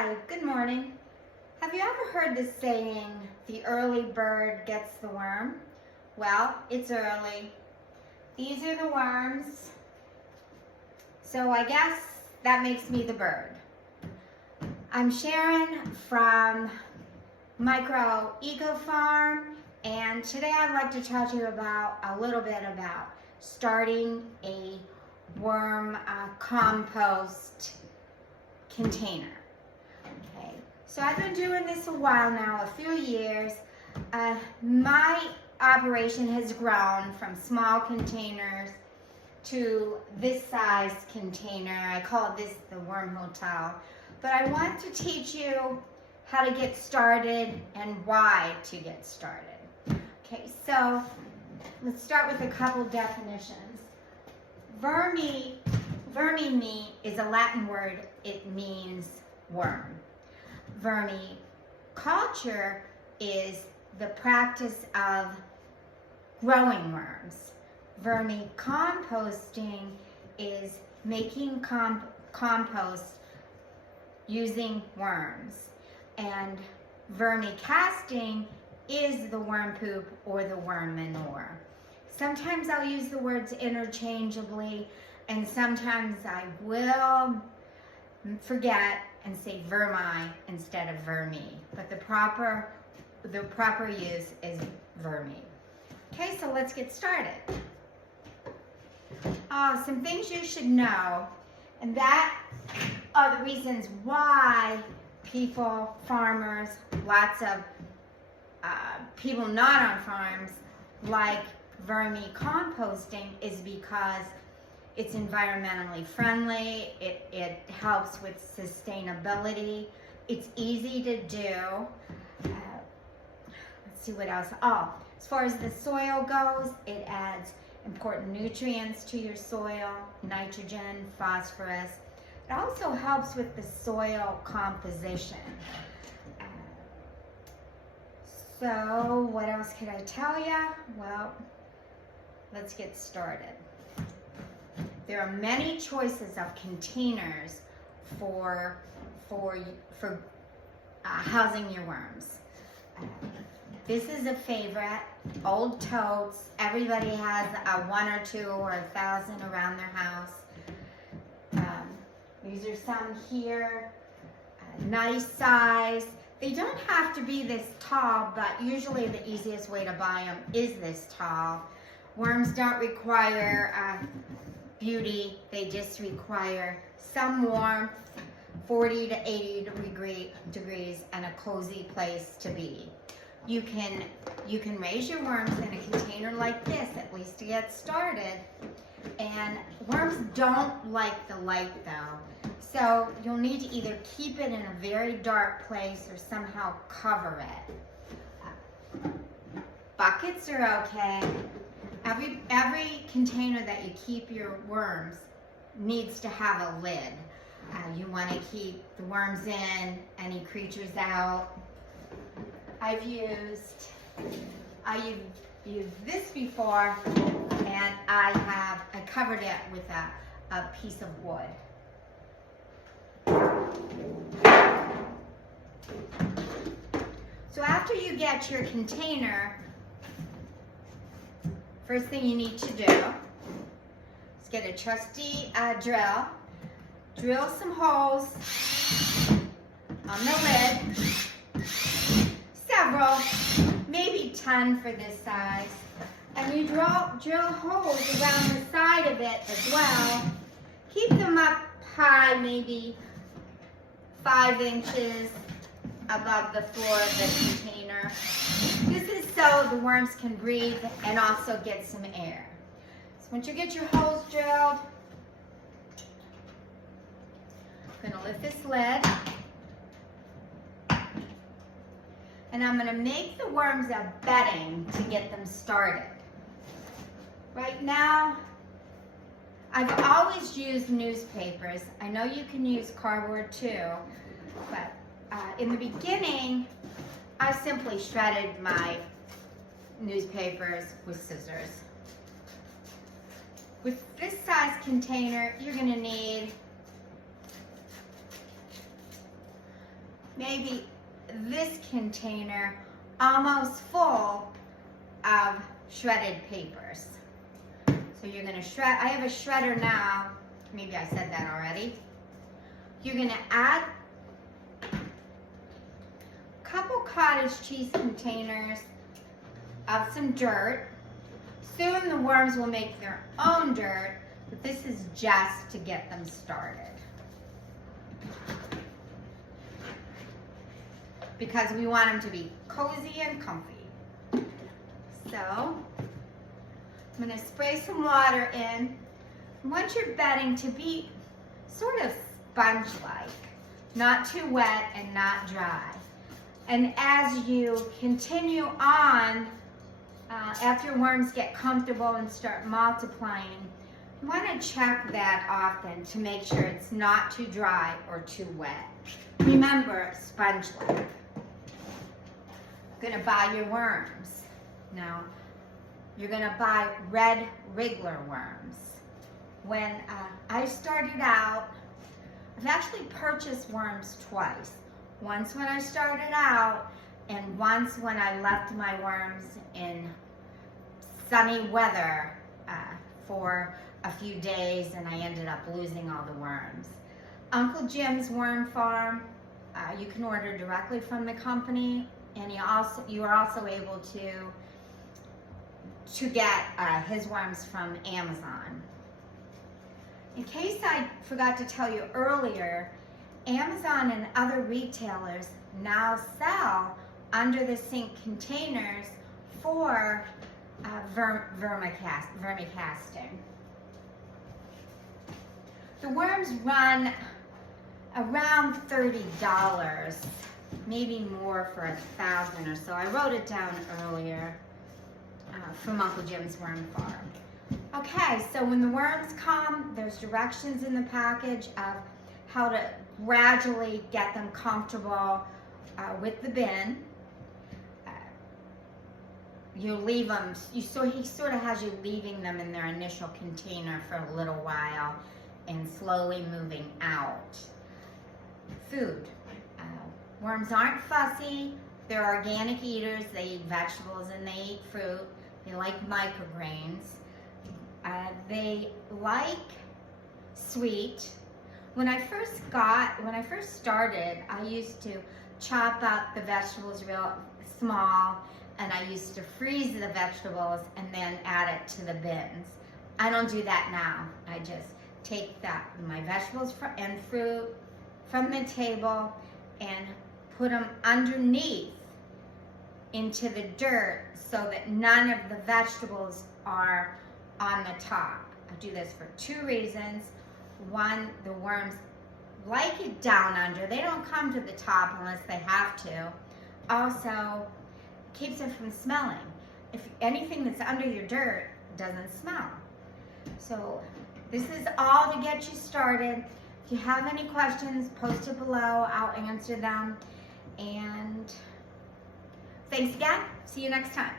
Hi, good morning. Have you ever heard the saying, the early bird gets the worm? Well, it's early. These are the worms. So I guess that makes me the bird. I'm Sharon from Micro Eco Farm, and today I'd like to talk to you about a little bit about starting a worm compost container. Okay, so I've been doing this a while now, a few years. My operation has grown from small containers to this size container. I call this the Worm Hotel. But I want to teach you how to get started and why to get started. Okay, so let's start with a couple definitions. Vermi is a Latin word. It means worm. Vermiculture is the practice of growing worms. Vermicomposting is making compost using worms. And vermicasting is the worm poop or the worm manure. Sometimes I'll use the words interchangeably, and sometimes I will forget and say vermi instead of vermi. But the proper use is vermi. Okay, so let's get started. Some things you should know, and that are the reasons why people, farmers, lots of people not on farms like vermicomposting is because it's environmentally friendly, it helps with sustainability, it's easy to do. Let's see what else. As far as the soil goes, it adds important nutrients to your soil, nitrogen, phosphorus. It also helps with the soil composition. So what else could I tell you? Well, let's get started. There are many choices of containers for housing your worms. This is a favorite, old totes. Everybody has one or two or 1,000 around their house. These are some here, nice size. They don't have to be this tall, but usually the easiest way to buy them is this tall. Worms don't require beauty, they just require some warmth, 40 to 80 degrees, and a cozy place to be. You can raise your worms in a container like this, at least to get started. And worms don't like the light though. So you'll need to either keep it in a very dark place or somehow cover it. Buckets are okay. Every container that you keep your worms needs to have a lid. You want to keep the worms in, any creatures out. I've used this before, and I covered it with a piece of wood. So after you get your container, first thing you need to do is get a trusty drill. Drill some holes on the lid, several, maybe 10 for this size. And you drill holes around the side of it as well. Keep them up high, maybe 5 inches above the floor of the container. This is so the worms can breathe and also get some air. So once you get your holes drilled, I'm going to lift this lid. And I'm going to make the worms a bedding to get them started. Right now, I've always used newspapers. I know you can use cardboard too, but in the beginning, I simply shredded my newspapers with scissors. With this size container, you're going to need maybe this container almost full of shredded papers. So you're gonna shred, I have a shredder now, maybe I said that already. You're gonna add a couple cottage cheese containers of some dirt. Soon the worms will make their own dirt, but this is just to get them started. Because we want them to be cozy and comfy. So, I'm gonna spray some water in. I want your bedding to be sort of sponge-like, not too wet and not dry. And as you continue on, after worms get comfortable and start multiplying, you want to check that often to make sure it's not too dry or too wet. Remember, sponge-like. You're gonna buy your worms. Now, you're gonna buy red wriggler worms. When I started out, I've actually purchased worms twice. Once when I started out, and once when I left my worms in sunny weather for a few days, and I ended up losing all the worms. Uncle Jim's Worm Farm, you can order directly from the company, and you are also able to get his worms from Amazon. In case I forgot to tell you earlier, Amazon and other retailers now sell under the sink containers for vermicasting. The worms run around $30, maybe more for 1,000 or so. I wrote it down earlier from Uncle Jim's Worm Farm. Okay, so when the worms come, there's directions in the package of how to gradually get them comfortable with the bin. You leave them, he sort of has you leaving them in their initial container for a little while and slowly moving out. Food. Worms aren't fussy. They're organic eaters. They eat vegetables and they eat fruit. They like micrograins. They like sweet. When I first started, I used to chop up the vegetables real small, and I used to freeze the vegetables and then add it to the bins. I don't do that now. I just take my vegetables and fruit from the table and put them underneath into the dirt so that none of the vegetables are on the top. I do this for two reasons. One, the worms like it down under. They don't come to the top unless they have to. Also, keeps it from smelling. If anything that's under your dirt doesn't smell. So this is all to get you started. If you have any questions, post it below. I'll answer them. And thanks again. See you next time.